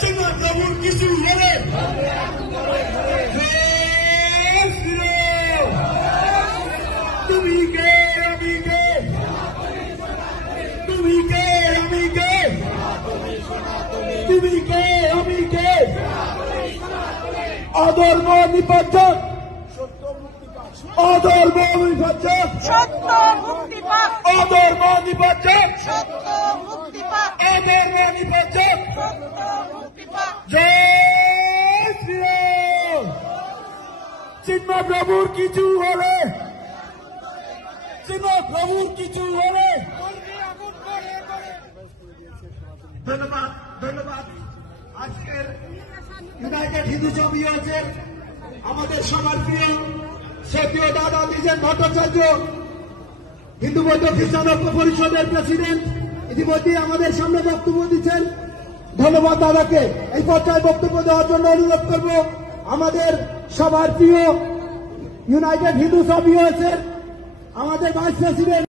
চিন্ময় প্রভুর কিছু হলে তুমি কে আমি কে, তুমি কে আমি কে, তুমি কে আমি কে, অধর্ম নিপজ্জক, অধর্ম নিপজ্জক, সত্য মুক্তি পাক, অধর্ম নিপজ্জক, সত্য মুক্তি পাক, অধর্ম নিপজ্জক, সত্য মুক্তি পাক। জয় শ্রীরাম। চিন্ময় প্রভুর কিছু হলে, চিন্ময় প্রভুর কিছু হলে। ধন্যবাদ, ধন্যবাদ। আজকের ইউনাইটেড হিন্দু জমিয়তের আমাদের সবার প্রিয় শ্রদ্ধেয় দাদা দ্বিজেন ভট্টাচার্য, হিন্দু বৌদ্ধ খ্রিস্টান ঐক্য পরিষদের প্রেসিডেন্ট, ইতিমধ্যে আমাদের সামনে বক্তব্য দিচ্ছেন। ধন্যবাদ দাদাকে। এই পর্যায়ে বক্তব্য দেওয়ার জন্য অনুরোধ করব আমাদের সবার প্রিয় ইউনাইটেড হিন্দু জমিয়তের আমাদের ভাইস প্রেসিডেন্ট